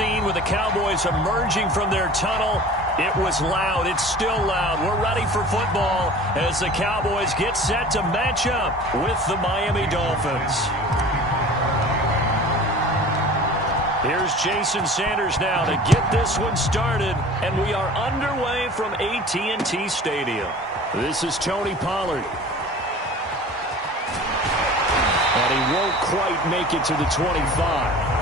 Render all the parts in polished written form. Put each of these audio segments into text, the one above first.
scene with the Cowboys emerging from their tunnel. It was loud. It's still loud. We're ready for football as the Cowboys get set to match up with the Miami Dolphins. Here's Jason Sanders now to get this one started, and we are underway from AT&T Stadium. This is Tony Pollard. And he won't quite make it to the 25.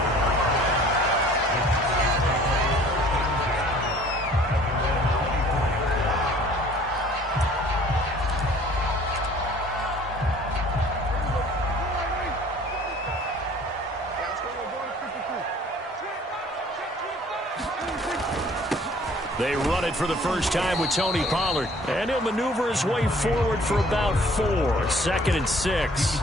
They run it for the first time with Tony Pollard. And he'll maneuver his way forward for about 4. 2nd and 6.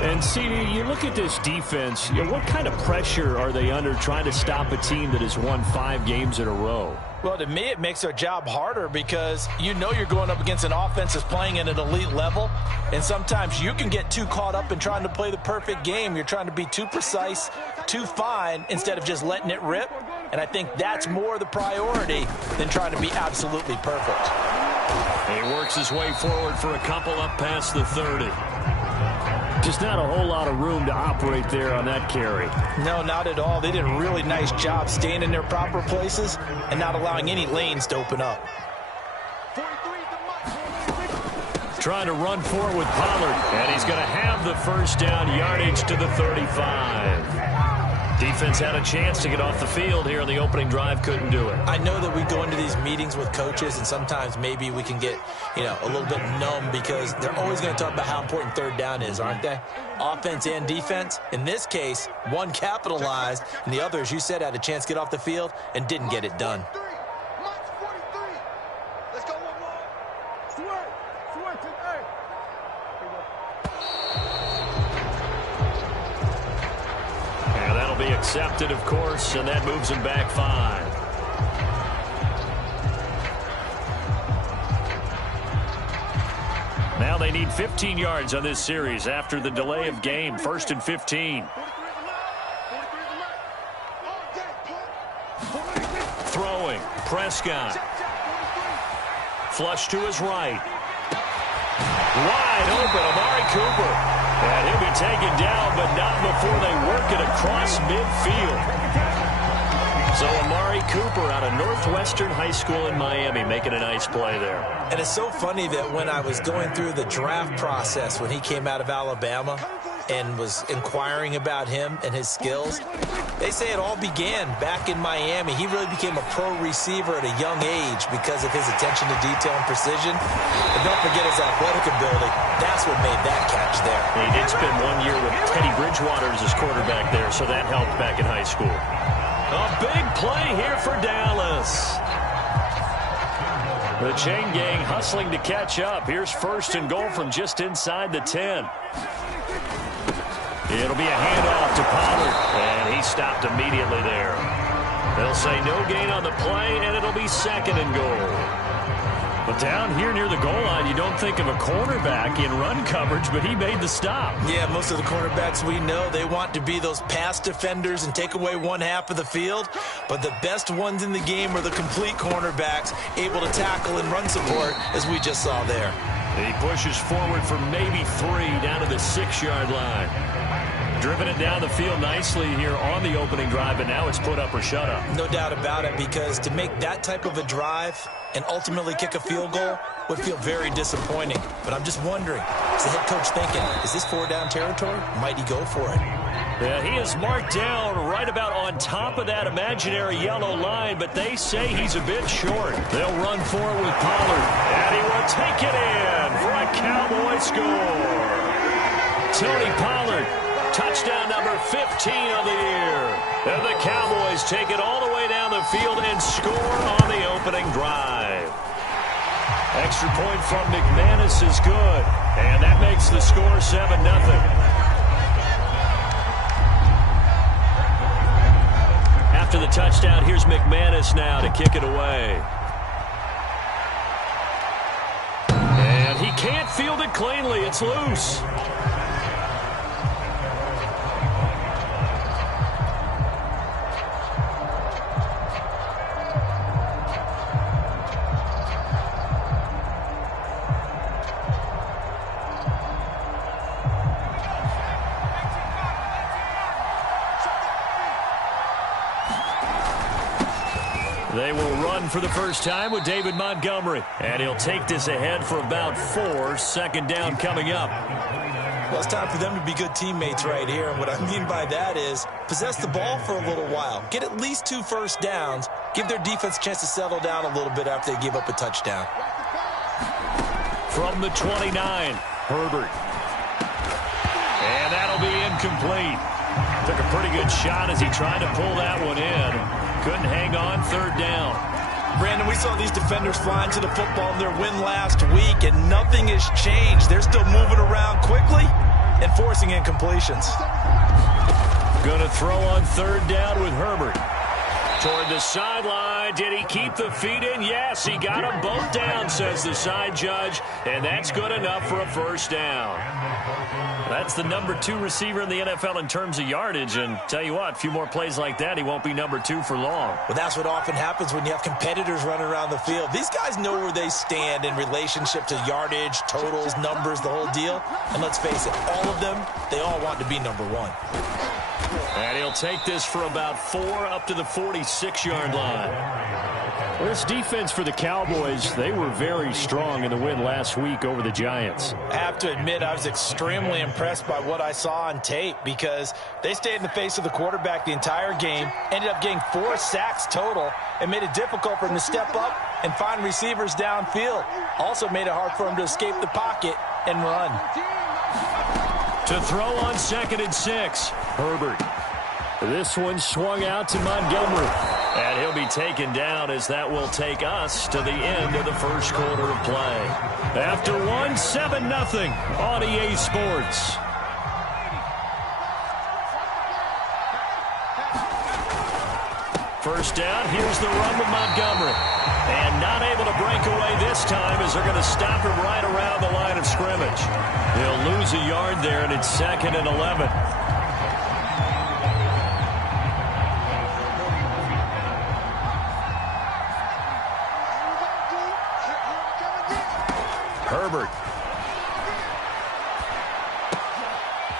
And, CD, you look at this defense, what kind of pressure are they under trying to stop a team that has won 5 games in a row? Well, to me, it makes their job harder because you know you're going up against an offense that's playing at an elite level, and sometimes you can get too caught up in trying to play the perfect game. You're trying to be too precise, too fine, instead of just letting it rip, and I think that's more the priority than trying to be absolutely perfect. He works his way forward for a couple up past the 30. Just not a whole lot of room to operate there on that carry. No, not at all. They did a really nice job staying in their proper places and not allowing any lanes to open up. Trying to run forward with Pollard, and he's going to have the first down yardage to the 35. Defense had a chance to get off the field here on the opening drive, couldn't do it. I know that we go into these meetings with coaches, and sometimes maybe we can get, a little bit numb because they're always going to talk about how important 3rd down is, aren't they? Offense and defense. In this case, one capitalized, and the other, as you said, had a chance to get off the field and didn't get it done. Accepted, of course, and that moves him back 5. Now they need 15 yards on this series after the delay of game. 1st and 15. Throwing. Prescott. Flush to his right. Wide open, Amari Cooper. And he'll be taken down, but not before they work it across midfield. So Amari Cooper out of Northwestern High School in Miami making a nice play there. And it's so funny that when I was going through the draft process when he came out of Alabama and was inquiring about him and his skills, they say it all began back in Miami. He really became a pro receiver at a young age because of his attention to detail and precision. And don't forget his athletic ability. That's what made that catch there. He did spend 1 year with Teddy Bridgewater as his quarterback there, so that helped back in high school. A big play here for Dallas. The chain gang hustling to catch up. Here's 1st and goal from just inside the 10. It'll be a handoff to Pollard, and he stopped immediately there. They'll say no gain on the play, and it'll be 2nd and goal. But down here near the goal line, you don't think of a cornerback in run coverage, but he made the stop. Yeah, most of the cornerbacks we know, they want to be those pass defenders and take away one half of the field. But the best ones in the game are the complete cornerbacks, able to tackle and run support, as we just saw there. He pushes forward for maybe 3 down to the 6-yard line. Driven it down the field nicely here on the opening drive, and now it's put up or shut up. No doubt about it, because to make that type of a drive and ultimately kick a field goal would feel very disappointing. But I'm just wondering, is the head coach thinking, is this 4-down territory? Might he go for it? Yeah, he is marked down right about on top of that imaginary yellow line, but they say he's a bit short. They'll run forward with Pollard, and he will take it in for a Cowboy score. Tony Pollard, touchdown number 15 of the year. And the Cowboys take it all the way down the field and score on the opening drive. Extra point from McManus is good, and that makes the score 7-0. After the touchdown, here's McManus now to kick it away. And he can't field it cleanly. It's loose. They will run for the first time with David Montgomery. And he'll take this ahead for about 4. Second down coming up. Well, it's time for them to be good teammates right here. And what I mean by that is possess the ball for a little while. Get at least 2 first downs. Give their defense a chance to settle down a little bit after they give up a touchdown. From the 29, Herbert. And that'll be incomplete. Took a pretty good shot as he tried to pull that one in. Couldn't hang on. Third down. Brandon, we saw these defenders flying to the football in their win last week, and nothing has changed. They're still moving around quickly and forcing incompletions. Going to throw on third down with Herbert. Toward the sideline. Did he keep the feet in? Yes, he got them both down, says the side judge, and that's good enough for a first down. That's the number 2 receiver in the NFL in terms of yardage, and tell you what, a few more plays like that, he won't be number 2 for long. Well, that's what often happens when you have competitors running around the field. These guys know where they stand in relationship to yardage, totals, numbers, the whole deal. And let's face it, all of them, they all want to be number 1. And he'll take this for about 4 up to the 46-yard line. Well, this defense for the Cowboys, they were very strong in the win last week over the Giants. I have to admit, I was extremely impressed by what I saw on tape because they stayed in the face of the quarterback the entire game, ended up getting 4 sacks total, and made it difficult for him to step up and find receivers downfield. Also made it hard for him to escape the pocket and run. To throw on 2nd and 6, Herbert. This one swung out to Montgomery. And he'll be taken down as that will take us to the end of the first quarter of play. After 1, 7-0 on EA Sports. First down, here's the run with Montgomery. And not able to break away this time as they're going to stop him right around the line of scrimmage. He'll lose a yard there, and it's 2nd and 11. Herbert.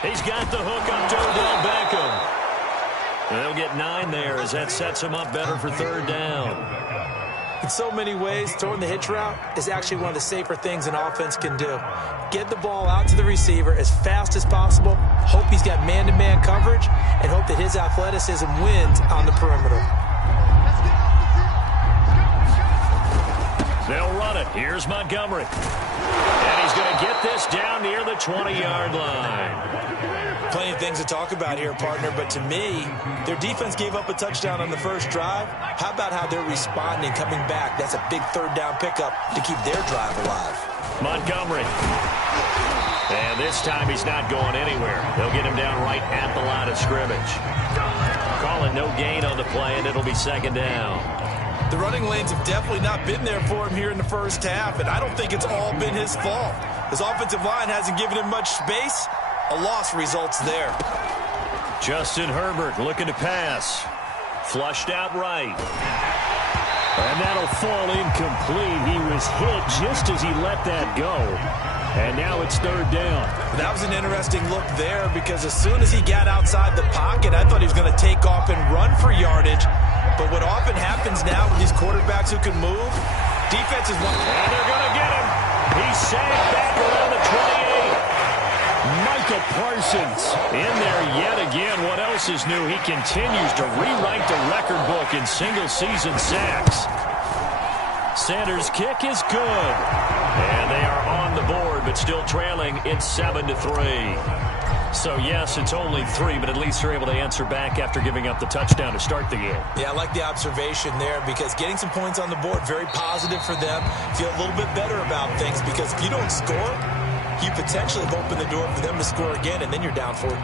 He's got the hook up to Odell Beckham. They'll get 9 there as that sets him up better for third down. In so many ways, throwing the hitch route is actually one of the safer things an offense can do. Get the ball out to the receiver as fast as possible, hope he's got man-to-man coverage, and hope that his athleticism wins on the perimeter. They'll run it. Here's Montgomery. And he's going to get this down near the 20-yard line. Plenty of things to talk about here, partner, but to me, their defense gave up a touchdown on the first drive. How about how they're responding, coming back? That's a big third down pickup to keep their drive alive. Montgomery. And this time he's not going anywhere. They'll get him down right at the line of scrimmage. Calling no gain on the play, and it'll be 2nd down. The running lanes have definitely not been there for him here in the first half, and I don't think it's all been his fault. His offensive line hasn't given him much space. A loss results there. Justin Herbert looking to pass. Flushed out right. And that'll fall incomplete. He was hit just as he let that go. And now it's third down. That was an interesting look there because as soon as he got outside the pocket, I thought he was going to take off and run for yardage. But what often happens now with these quarterbacks who can move, defenses want... And they're going to get him. He's sagged back around the 28. Michael Parsons in there yet again. What else is new? He continues to rewrite the record book in single-season sacks. Sanders' kick is good. And they are on the board, but still trailing. It's 7-3. So, yes, it's only 3, but at least they're able to answer back after giving up the touchdown to start the game. Yeah, I like the observation there because getting some points on the board, very positive for them. Feel a little bit better about things because if you don't score, you potentially have opened the door for them to score again, and then you're down 14.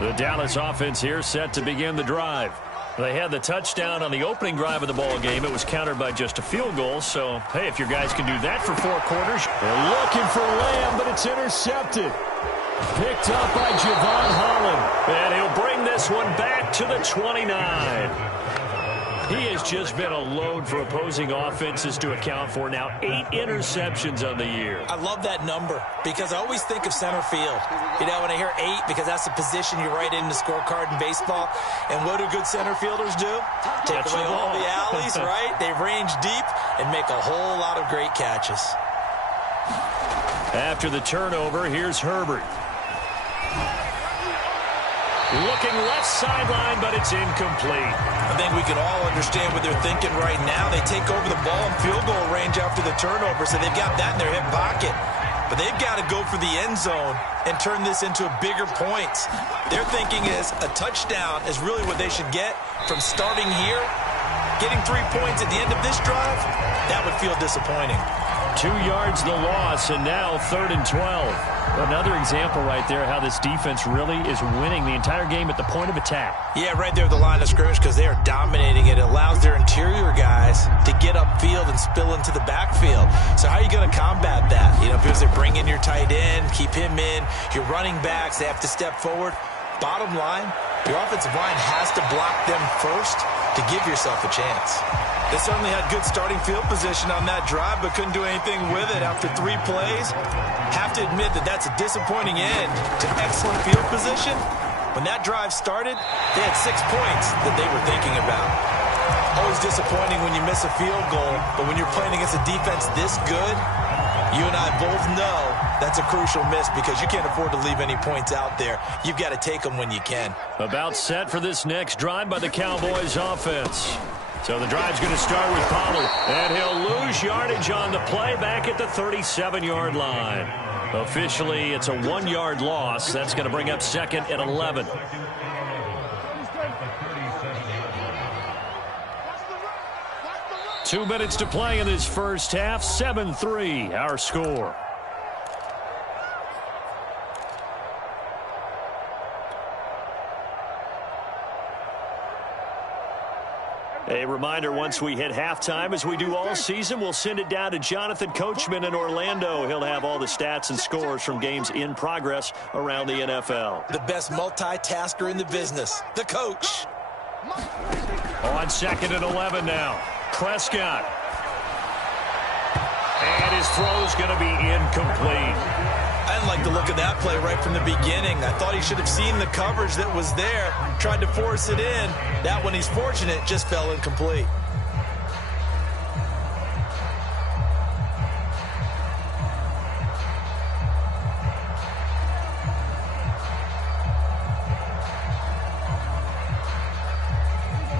The Dallas offense here set to begin the drive. They had the touchdown on the opening drive of the ball game. It was countered by just a field goal. So, hey, if your guys can do that for 4 quarters. They're looking for Lamb, but it's intercepted. Picked up by Javon Holland. And he'll bring this one back to the 29. He has just been a load for opposing offenses to account for. Now 8 interceptions on the year. I love that number because I always think of center field. You know, when I hear 8, because that's the position you write in the scorecard in baseball. And what do good center fielders do? Take away all the alleys, right? They range deep and make a whole lot of great catches. After the turnover, here's Herbert. Looking left sideline, but it's incomplete. I think we can all understand what they're thinking right now. They take over the ball in field goal range after the turnover, so they've got that in their hip pocket. But they've got to go for the end zone and turn this into bigger points. Their thinking is a touchdown is really what they should get from starting here. Getting 3 points at the end of this drive, that would feel disappointing. 2 yards the loss, and now 3rd and 12. Another example right there how this defense really is winning the entire game at the point of attack. Yeah, right there at the line of scrimmage because they are dominating it. It allows their interior guys to get upfield and spill into the backfield. So how are you going to combat that? You know, because they bring in your tight end, keep him in. Your running backs, they have to step forward. Bottom line, your offensive line has to block them first to give yourself a chance. They certainly had good starting field position on that drive, but couldn't do anything with it after 3 plays. Have to admit that that's a disappointing end to excellent field position. When that drive started, they had 6 points that they were thinking about. Always disappointing when you miss a field goal, but when you're playing against a defense this good, you and I both know that's a crucial miss because you can't afford to leave any points out there. You've got to take them when you can. About set for this next drive by the Cowboys offense. So the drive's going to start with Pollard, and he'll lose yardage on the play back at the 37-yard line. Officially, it's a 1-yard loss. That's going to bring up 2nd and 11. Two minutes to play in this first half. 7-3, our score. A reminder, once we hit halftime, as we do all season, we'll send it down to Jonathan Coachman in Orlando. He'll have all the stats and scores from games in progress around the NFL. The best multitasker in the business, the coach. On 2nd and 11 now. Prescott. And his throw's going to be incomplete. I didn't like the look of that play right from the beginning. I thought he should have seen the coverage that was there, tried to force it in. That one, he's fortunate, just fell incomplete.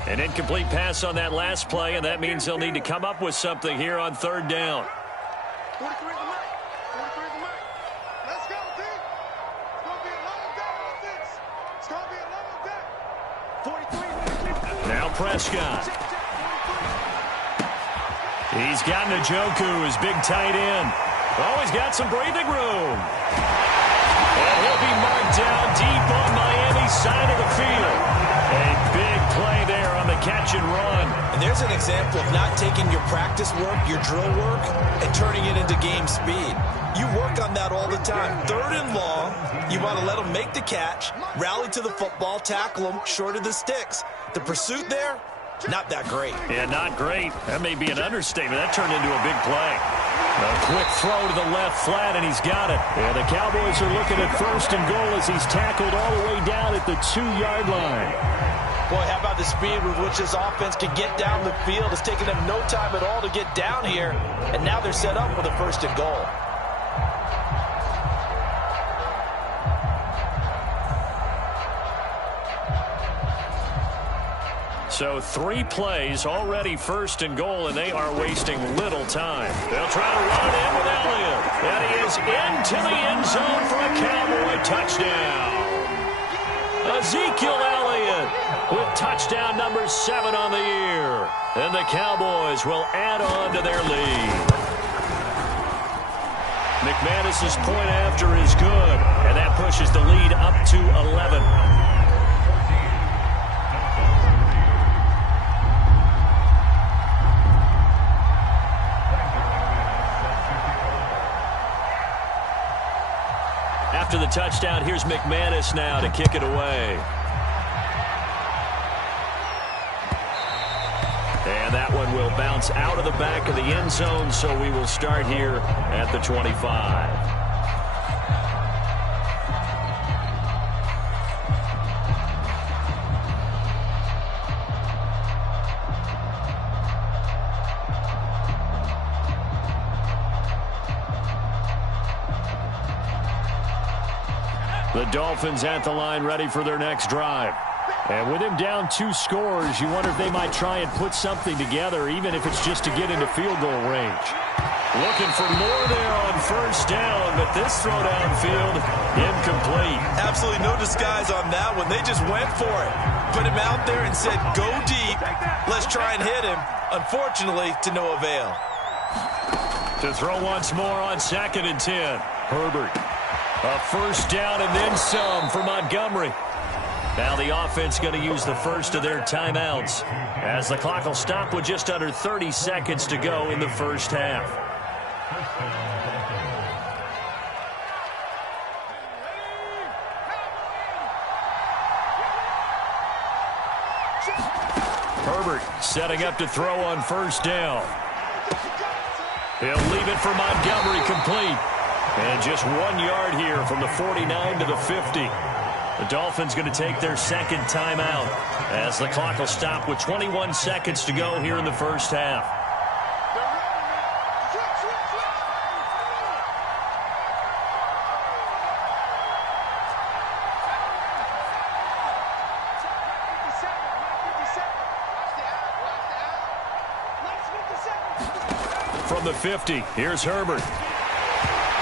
An incomplete pass on that last play, and that means they'll need to come up with something here on 3rd down. Now Prescott. He's got Njoku, his big tight end. Oh, he's got some breathing room. And he'll be marked down deep on Miami's side of the field. A big play there on the catch and run. And there's an example of not taking your practice work, your drill work, and turning it into game speed. You work on that all the time. 3rd and long, you want to let them make the catch, rally to the football, tackle them short of the sticks. The pursuit there, not that great. Yeah, not great. That may be an understatement. That turned into a big play. A quick throw to the left flat, and he's got it. And the Cowboys are looking at 1st and goal as he's tackled all the way down at the 2-yard line. Boy, how about the speed with which this offense can get down the field? It's taken them no time at all to get down here, and now they're set up with a 1st and goal. So 3 plays, already 1st and goal, and they are wasting little time. They'll try to run it in with Elliott. And he is into the end zone for a Cowboy touchdown. Ezekiel Elliott with touchdown number 7 on the year. And the Cowboys will add on to their lead. McManus's point after is good, and that pushes the lead up to 11. After the touchdown, here's McManus now to kick it away. And that one will bounce out of the back of the end zone, so we will start here at the 25. The Dolphins at the line ready for their next drive. And with him down 2 scores, you wonder if they might try and put something together, even if it's just to get into field goal range. Looking for more there on first down, but this throw downfield, incomplete. Absolutely no disguise on that one. They just went for it. Put him out there and said, go deep. Let's try and hit him. Unfortunately, to no avail. To throw once more on 2nd and 10. Herbert. A first down and then some for Montgomery. Now the offense going to use the first of their timeouts as the clock will stop with just under 30 seconds to go in the first half. Herbert setting up to throw on first down. He'll leave it for Montgomery complete. And just 1 yard here from the 49 to the 50. The Dolphins going to take their second timeout as the clock will stop with 21 seconds to go here in the first half. From the 50, here's Herbert.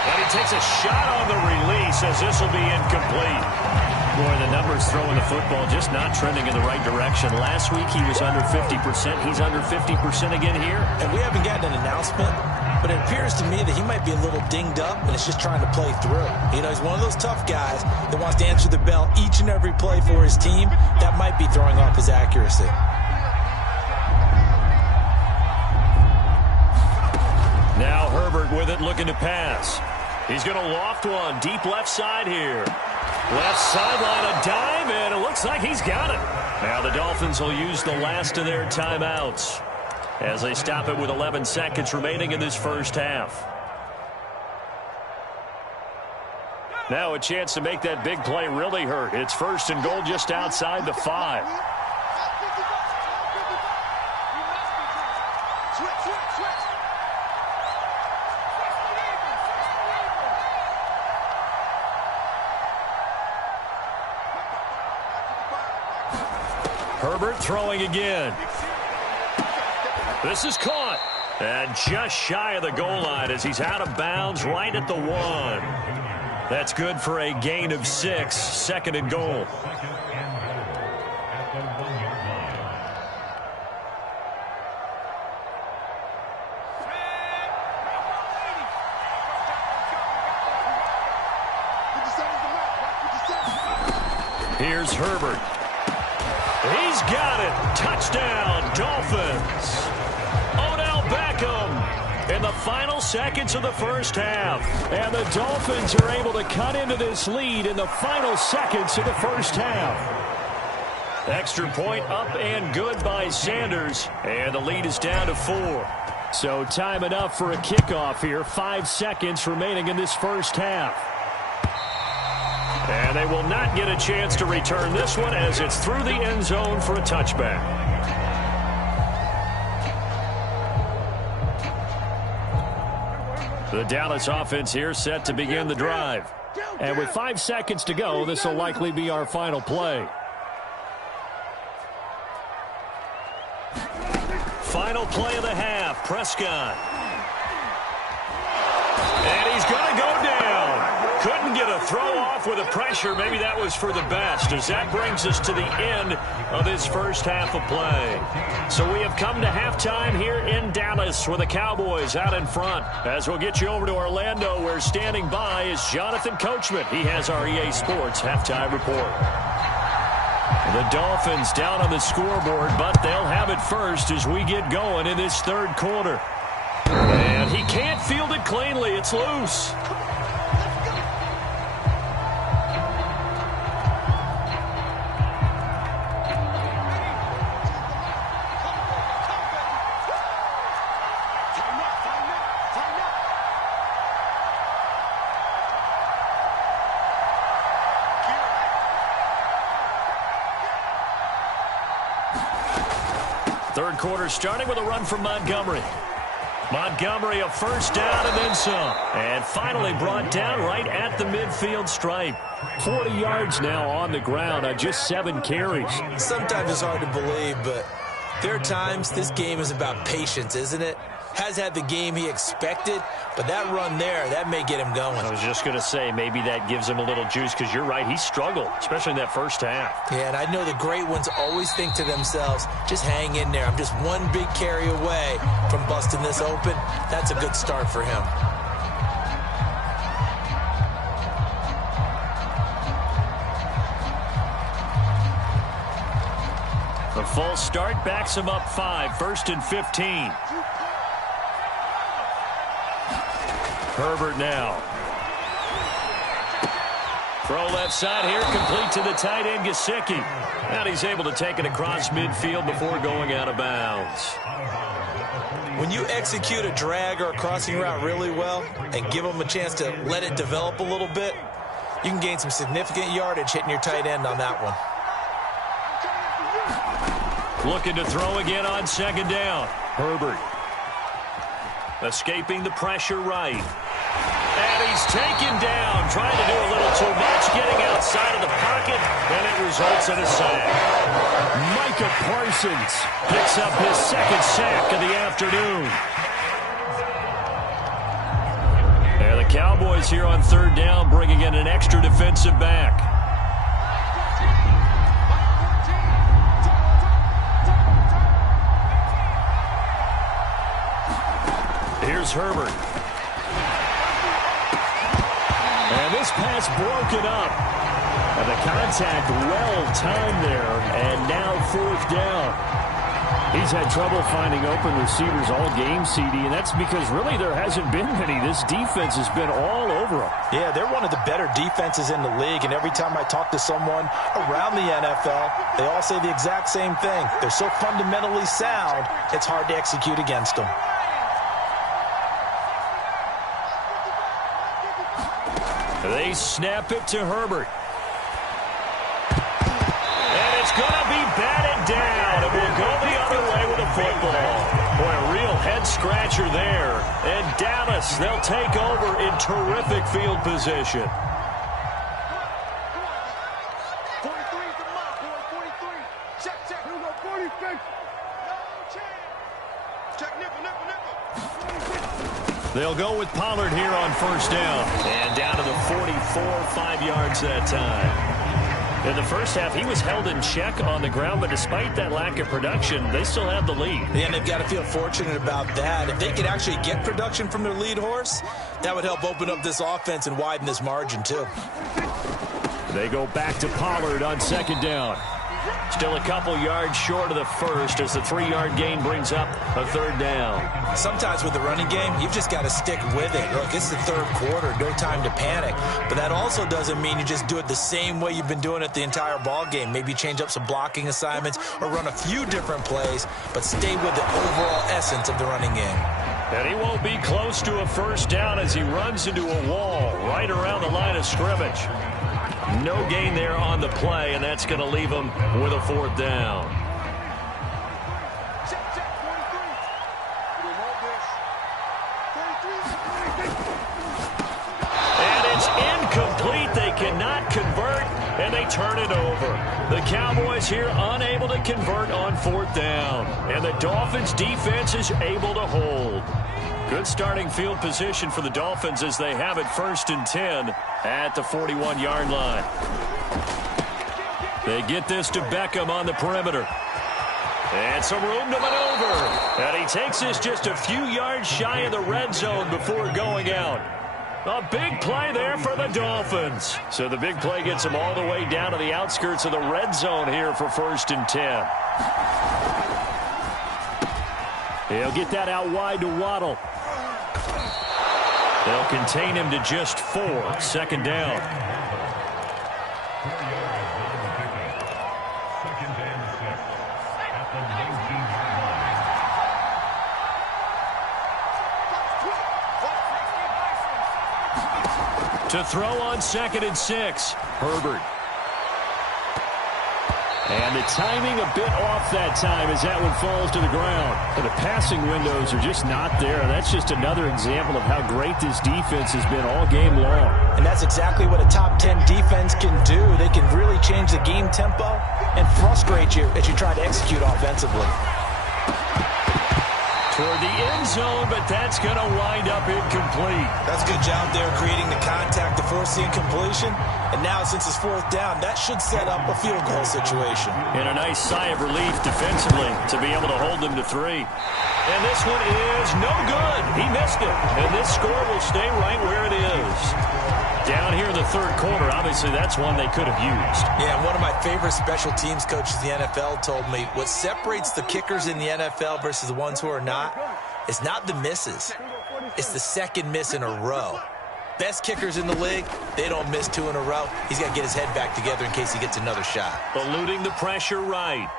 And he takes a shot on the release as this will be incomplete. Boy, the numbers throwing the football just not trending in the right direction. Last week he was under 50%. He's under 50% again here. And we haven't gotten an announcement, but it appears to me that he might be a little dinged up and is just trying to play through. You know, he's one of those tough guys that wants to answer the bell each and every play for his team. That might be throwing off his accuracy. Now Herbert with it, looking to pass. He's going to loft one deep left side here. Left sideline, a dime, and it looks like he's got it. Now the Dolphins will use the last of their timeouts as they stop it with 11 seconds remaining in this first half. Now a chance to make that big play really hurt. It's 1st and goal just outside the 5. Herbert throwing again. This is caught. And just shy of the goal line as he's out of bounds right at the 1. That's good for a gain of 6. 2nd and goal. Here's Herbert. He's got it. Touchdown, Dolphins. Odell Beckham in the final seconds of the first half. And the Dolphins are able to cut into this lead in the final seconds of the first half. Extra point up and good by Sanders. And the lead is down to 4. So time enough for a kickoff here. 5 seconds remaining in this first half. And they will not get a chance to return this one as it's through the end zone for a touchback. The Dallas offense here set to begin the drive. And with 5 seconds to go, this will likely be our final play. Final play of the half, Prescott. And he's going to go down. Couldn't get a throw off with the pressure. Maybe that was for the best, as that brings us to the end of this first half of play. So we have come to halftime here in Dallas with the Cowboys out in front. As we'll get you over to Orlando, where standing by is Jonathan Coachman. He has our EA Sports halftime report. The Dolphins down on the scoreboard, but they'll have it first as we get going in this third quarter. And he can't field it cleanly. It's loose. Third quarter starting with a run from Montgomery. Montgomery, a first down and then some. And finally brought down right at the midfield stripe. 40 yards now on the ground on just 7 carries. Sometimes it's hard to believe, but there are times this game is about patience, isn't it? Has had the game he expected, but that run there, that may get him going. I was just going to say, maybe that gives him a little juice, because you're right, he struggled, especially in that first half. Yeah, and I know the great ones always think to themselves, just hang in there. I'm just one big carry away from busting this open. That's a good start for him. The full start backs him up 5, 1st and 15. Herbert now. Throw left side here, complete to the tight end, Gesicki. And he's able to take it across midfield before going out of bounds. When you execute a drag or a crossing route really well and give them a chance to let it develop a little bit, you can gain some significant yardage hitting your tight end on that one. Looking to throw again on second down. Herbert. Escaping the pressure right. And he's taken down, trying to do a little too much, getting outside of the pocket, and it results in a sack. Micah Parsons picks up his second sack of the afternoon. And the Cowboys here on third down, bringing in an extra defensive back. Here's Herbert. And this pass broken up. And the contact well-timed there. And now fourth down. He's had trouble finding open receivers all game, CD, and that's because really there hasn't been many. This defense has been all over him. Yeah, they're one of the better defenses in the league, and every time I talk to someone around the NFL, they all say the exact same thing. They're so fundamentally sound, it's hard to execute against them. They snap it to Herbert. And it's going to be batted down. It will go the other way with a football. Boy, a real head-scratcher there. And Dallas, they'll take over in terrific field position. 43 is the mark, boy. 43. Check. Here we go, 46. No chance. Check, nickel. They'll go with Pollard here on first down. And down to the 44, 5 yards that time. In the first half, he was held in check on the ground, but despite that lack of production, they still have the lead. And they've got to feel fortunate about that. If they could actually get production from their lead horse, that would help open up this offense and widen this margin, too. They go back to Pollard on second down. Still a couple yards short of the first as the 3-yard gain brings up a third down. Sometimes with the running game, you've just got to stick with it. Look, it's the third quarter, no time to panic. But that also doesn't mean you just do it the same way you've been doing it the entire ball game. Maybe change up some blocking assignments or run a few different plays, but stay with the overall essence of the running game. And he won't be close to a first down as he runs into a wall right around the line of scrimmage. No gain there on the play, and that's going to leave him with a fourth down. And it's incomplete. They cannot convert, and they turn it over. The Cowboys here unable to convert on fourth down, and the Dolphins defense is able to hold. Good starting field position for the Dolphins as they have it 1st and 10 at the 41-yard line. They get this to Beckham on the perimeter. And some room to maneuver. And he takes this just a few yards shy of the red zone before going out. A big play there for the Dolphins. So the big play gets them all the way down to the outskirts of the red zone here for 1st and 10. He'll get that out wide to Waddle. They'll contain him to just 4. 2nd down. To throw on 2nd and 6. Herbert. And the timing a bit off that time as that one falls to the ground. And the passing windows are just not there. That's just another example of how great this defense has been all game long. And that's exactly what a top 10 defense can do. They can really change the game tempo and frustrate you as you try to execute offensively. Toward the end zone, but that's going to wind up incomplete. That's a good job there creating the contact to force the incompletion. And now since it's fourth down, that should set up a field goal situation. And a nice sigh of relief defensively to be able to hold them to 3. And this one is no good. He missed it. And this score will stay right where it is. Down here in the third quarter, obviously that's one they could have used. Yeah, one of my favorite special teams coaches in the NFL told me what separates the kickers in the NFL versus the ones who are not is not the misses. It's the second miss in a row. Best kickers in the league, they don't miss 2 in a row. He's got to get his head back together in case he gets another shot. Eluding the pressure right.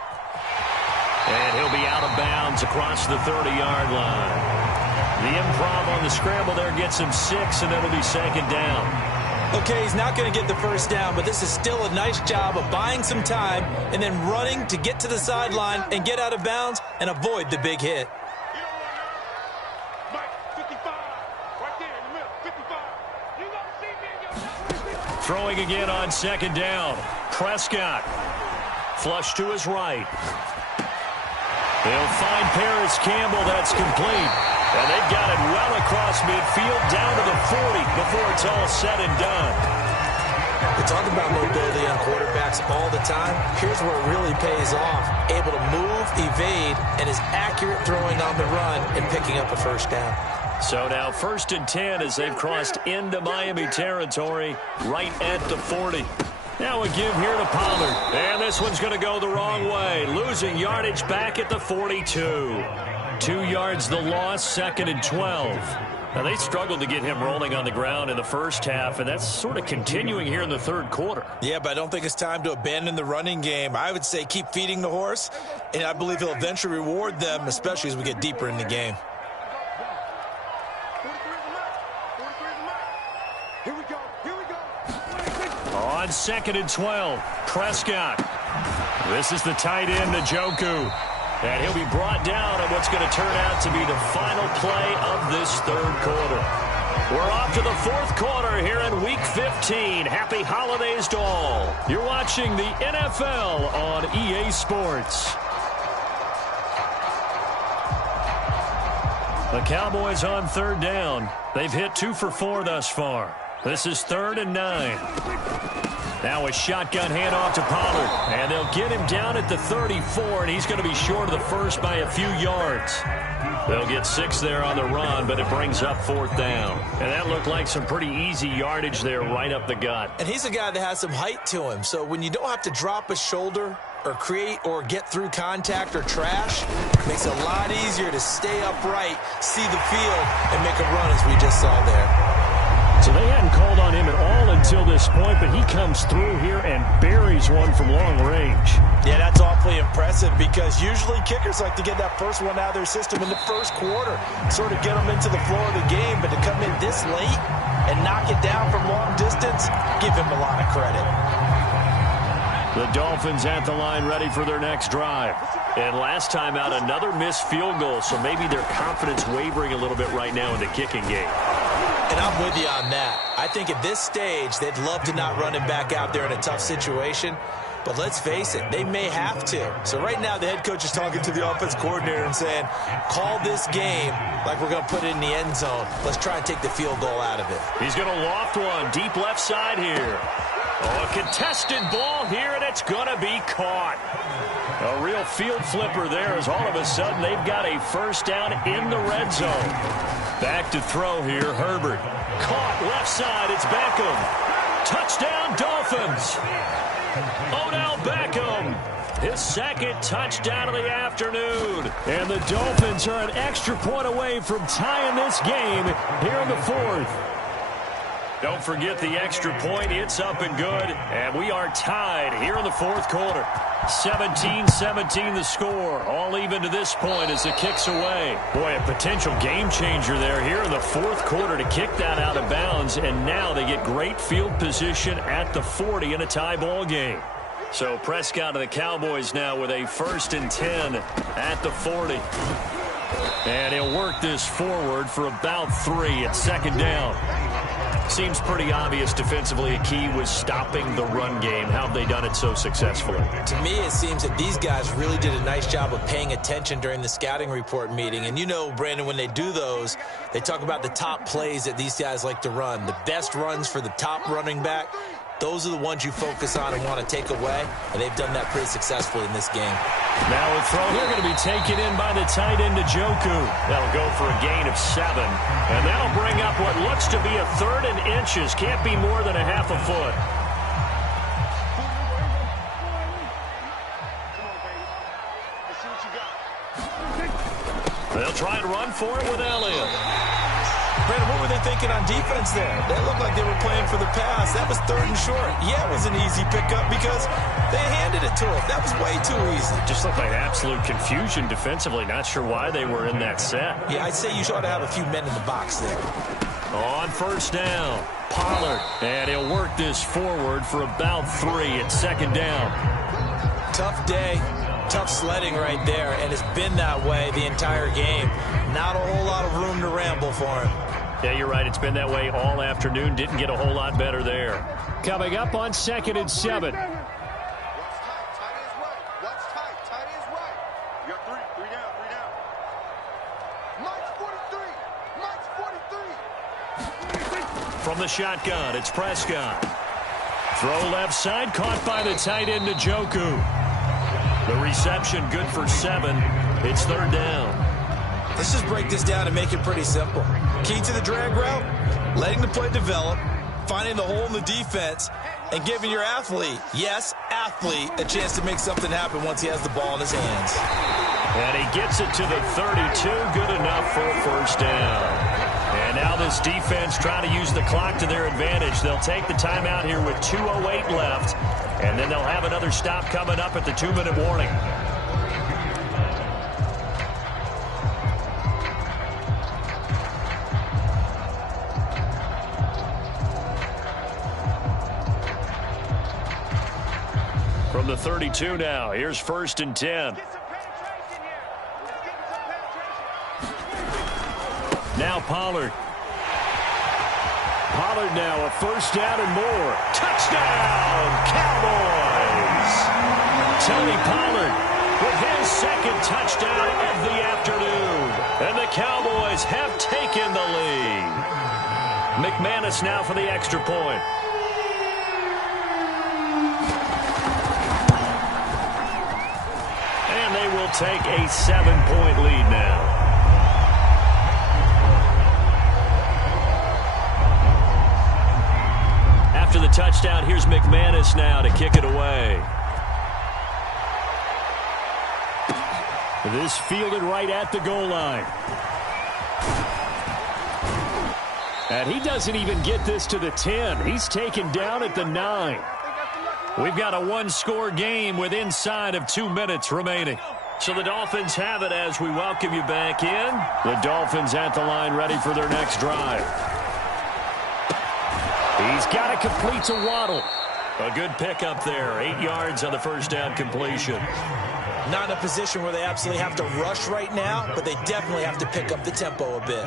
And he'll be out of bounds across the 30-yard line. The improv on the scramble there gets him 6, and it'll be second down. Okay, he's not going to get the first down, but this is still a nice job of buying some time and then running to get to the sideline and get out of bounds and avoid the big hit. Throwing again on second down. Prescott. Flush to his right. They'll find Paris Campbell. That's complete. And they've got it well across midfield down to the 40 before it's all said and done. We talk about mobility on quarterbacks all the time. Here's where it really pays off. Able to move, evade, and is accurate throwing on the run and picking up a first down. So now 1st and 10 as they've crossed into Miami territory right at the 40. Now a give here to Pollard. And this one's going to go the wrong way. Losing yardage back at the 42. 2 yards the loss, 2nd and 12. Now they struggled to get him rolling on the ground in the first half, and that's sort of continuing here in the third quarter. Yeah, but I don't think it's time to abandon the running game. I would say keep feeding the horse, and I believe he'll eventually reward them, especially as we get deeper in the game. Here we go. On 2nd and 12, Prescott. This is the tight end, Njoku. And he'll be brought down on what's going to turn out to be the final play of this third quarter. We're off to the fourth quarter here in Week 15. Happy holidays to all. You're watching the NFL on EA Sports. The Cowboys on third down. They've hit 2 for 4 thus far. This is 3rd and 9. Now a shotgun handoff to Pollard. And they'll get him down at the 34, and he's going to be short of the first by a few yards. They'll get 6 there on the run, but it brings up 4th down. And that looked like some pretty easy yardage there right up the gut. And he's a guy that has some height to him, so when you don't have to drop a shoulder or create or get through contact or trash, it makes it a lot easier to stay upright, see the field, and make a run as we just saw there. So they hadn't called on him at all until this point, but he comes through here and buries one from long range. Yeah, that's awfully impressive because usually kickers like to get that first one out of their system in the first quarter, sort of get them into the flow of the game, but to come in this late and knock it down from long distance, give him a lot of credit. The Dolphins at the line ready for their next drive. And last time out, another missed field goal, so maybe their confidence wavering a little bit right now in the kicking game. And I'm with you on that. I think at this stage, they'd love to not run him back out there in a tough situation. But let's face it, they may have to. So right now, the head coach is talking to the offense coordinator and saying, call this game like we're going to put it in the end zone. Let's try and take the field goal out of it. He's going to loft one deep left side here. Oh, a contested ball here, and it's going to be caught. A real field flipper there as all of a sudden they've got a first down in the red zone. Back to throw here, Herbert. Caught left side, it's Beckham. Touchdown, Dolphins. Odell Beckham, his 2nd touchdown of the afternoon. And the Dolphins are an extra point away from tying this game here in the 4th. Don't forget the extra point. It's up and good. And we are tied here in the 4th quarter. 17-17 the score. All even to this point as the kick's away. Boy, a potential game changer there here in the 4th quarter to kick that out of bounds. And now they get great field position at the 40 in a tie ball game. So Prescott of the Cowboys now with a 1st and 10 at the 40. And he'll work this forward for about 3 at 2nd down. Seems pretty obvious defensively a key was stopping the run game. How have they done it so successfully? To me, it seems that these guys really did a nice job of paying attention during the scouting report meeting. And you know, Brandon, when they do those, they talk about the top plays that these guys like to run. The best runs for the top running back. Those are the ones you focus on and want to take away, and they've done that pretty successfully in this game. Now a throw here going to be taken in by the tight end, Njoku. That'll go for a gain of 7, and that'll bring up what looks to be a 3rd and inches. Can't be more than a half a foot. They'll try and run for it with Elliott. Brandon, what were they thinking on defense there? They looked like they were playing for the pass. That was 3rd and short. Yeah, it was an easy pickup because they handed it to him. That was way too easy. Just looked like absolute confusion defensively. Not sure why they were in that set. Yeah, I'd say you ought to have a few men in the box there. On 1st down, Pollard. And he'll work this forward for about 3 at 2nd down. Tough day. Tough sledding right there, and it's been that way the entire game. Not a whole lot of room to ramble for him. Yeah, you're right. It's been that way all afternoon. Didn't get a whole lot better there. Coming up on 2nd and 7. What's tight? Tight is right. What's tight? Tight is right. You got 3 down, 3 down. Mike's 43. Mike's 43. From the shotgun, it's Prescott. Throw left side, caught by the tight end, Njoku. The reception good for 7. It's 3rd down. Let's just break this down and make it pretty simple. Key to the drag route, letting the play develop, finding the hole in the defense, and giving your athlete, yes, athlete, a chance to make something happen once he has the ball in his hands. And he gets it to the 32, good enough for a 1st down. And now this defense trying to use the clock to their advantage. They'll take the timeout here with 2:08 left, and then they'll have another stop coming up at the 2-minute warning. From the 32 now, here's 1st and 10. Get some penetration here. Let's get some penetration. Now Pollard. Pollard now a 1st down and more. Touchdown, Cowboys! Tony Pollard with his 2nd touchdown of the afternoon. And the Cowboys have taken the lead. McManus now for the extra point. And they will take a 7-point lead now. After the touchdown, here's McManus now to kick it away. This fielded right at the goal line. And he doesn't even get this to the 10. He's taken down at the 9. We've got a 1-score game with inside of 2 minutes remaining. So the Dolphins have it as we welcome you back in. The Dolphins at the line ready for their next drive. He's got to complete to Waddle. A good pickup there. 8 yards on the 1st down completion. Not in a position where they absolutely have to rush right now, but they definitely have to pick up the tempo a bit.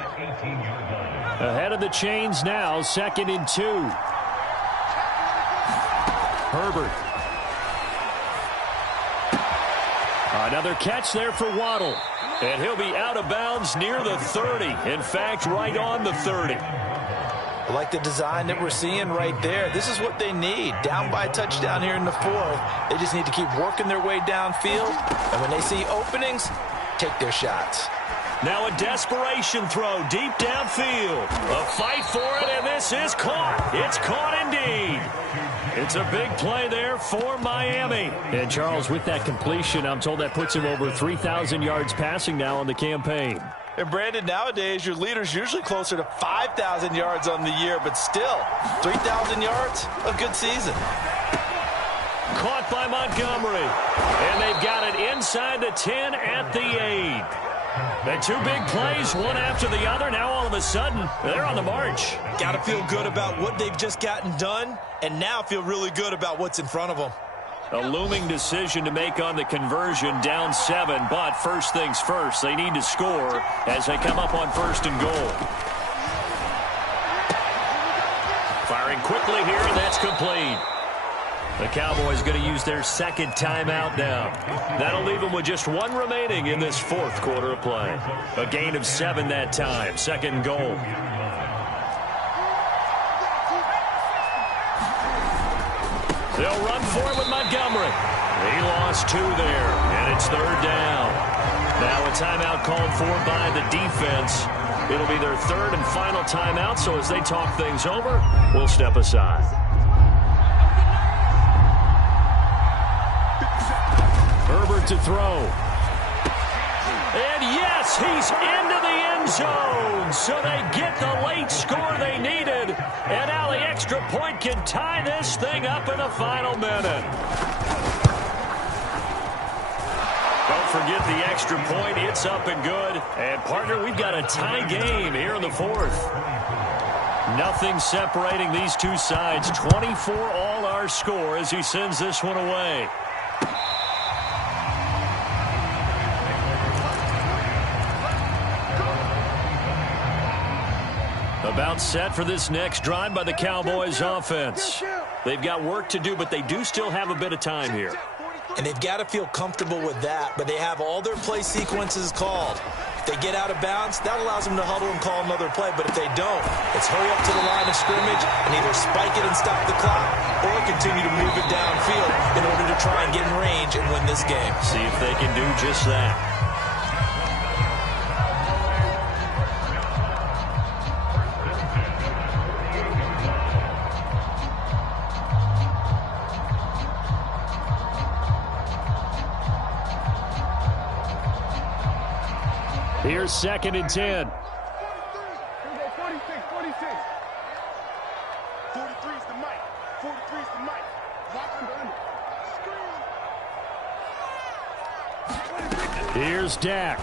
Ahead of the chains now, 2nd and 2. Herbert. Another catch there for Waddle. And he'll be out of bounds near the 30. In fact, right on the 30. I like the design that we're seeing right there. This is what they need. Down by a touchdown here in the 4th. They just need to keep working their way downfield. And when they see openings, take their shots. Now a desperation throw deep downfield. A fight for it, and this is caught. It's caught indeed. It's a big play there for Miami. And Charles, with that completion, I'm told that puts him over 3,000 yards passing now on the campaign. And Brandon, nowadays your leader's usually closer to 5,000 yards on the year, but still, 3,000 yards, a good season. Caught by Montgomery. And they've got it inside the 10 at the 8. The 2 big plays, one after the other. Now all of a sudden, they're on the march. Got to feel good about what they've just gotten done, and now feel really good about what's in front of them. A looming decision to make on the conversion, down 7. But first things first, they need to score as they come up on 1st and goal. Firing quickly here, and that's complete. The Cowboys going to use their 2nd timeout now. That'll leave them with just 1 remaining in this 4th quarter of play. A gain of 7 that time. 2nd goal. They'll run for it with Montgomery. He lost 2 there, and it's 3rd down. Now a timeout called for by the defense. It'll be their 3rd and final timeout, so as they talk things over, we'll step aside. Herbert to throw. And yes, he's into the end zone. So they get the late score they needed. And now the extra point can tie this thing up in the final minute. Don't forget the extra point. It's up and good. And, partner, we've got a tie game here in the 4th. Nothing separating these two sides. 24 all our score as he sends this one away. About set for this next drive by the Cowboys offense. They've got work to do, but they do still have a bit of time here. And they've got to feel comfortable with that, but they have all their play sequences called. If they get out of bounds, that allows them to huddle and call another play. But if they don't, it's hurry up to the line of scrimmage and either spike it and stop the clock or continue to move it downfield in order to try and get in range and win this game. See if they can do just that. Here's 2nd and 10. Here we go, 46, 46. 43 is the mic. 43 is the mic. Lock under. Here's Dak.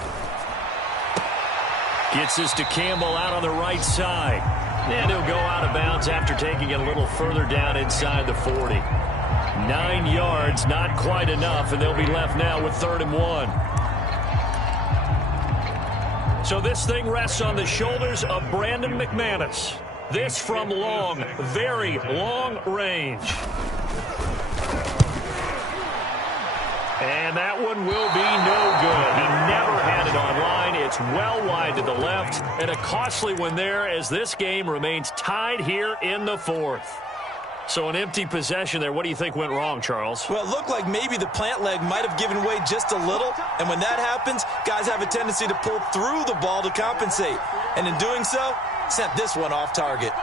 Gets this to Campbell out on the right side. And he'll go out of bounds after taking it a little further down inside the 40. 9 yards, not quite enough, and they'll be left now with 3rd and 1. So this thing rests on the shoulders of Brandon McManus. This from long, very long range. And that one will be no good. He never had it on line. It's well wide to the left. And a costly one there as this game remains tied here in the 4th. So an empty possession there. What do you think went wrong, Charles? Well, it looked like maybe the plant leg might have given way just a little. And when that happens, guys have a tendency to pull through the ball to compensate. And in doing so, sent this one off target.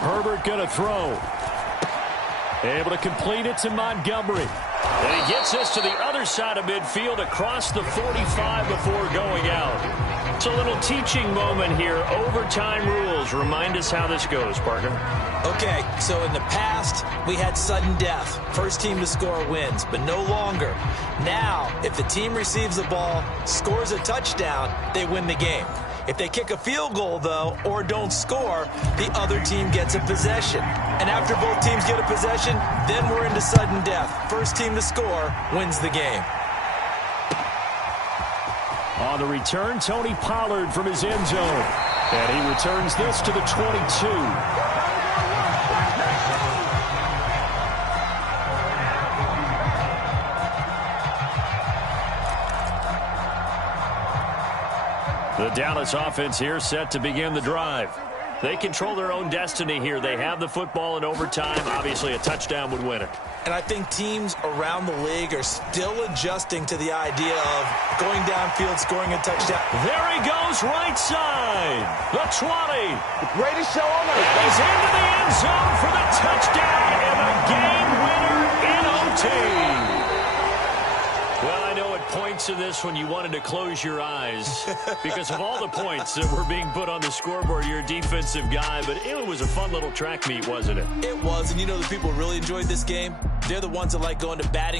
Herbert going to throw. Able to complete it to Montgomery. And he gets this to the other side of midfield across the 45 before going out. It's a little teaching moment here. Overtime rules. Remind us how this goes, partner. Okay, so in the past, we had sudden death. First team to score wins, but no longer. Now, if the team receives the ball, scores a touchdown, they win the game. If they kick a field goal, though, or don't score, the other team gets a possession. And after both teams get a possession, then we're into sudden death. First team to score wins the game. On the return, Tony Pollard from his end zone. And he returns this to the 22. The Dallas offense here set to begin the drive. They control their own destiny here. They have the football in overtime. Obviously, a touchdown would win it. And I think teams around the league are still adjusting to the idea of going downfield, scoring a touchdown. There he goes, right side. The 20. Ready to show on the He's into the end zone for the touchdown and the game winner in OT. Well, I know at points in this when you wanted to close your eyes because of all the points that were being put on the scoreboard. You're a defensive guy, but it was a fun little track meet, wasn't it? It was, and you know the people who really enjoyed this game? They're the ones that like going to batting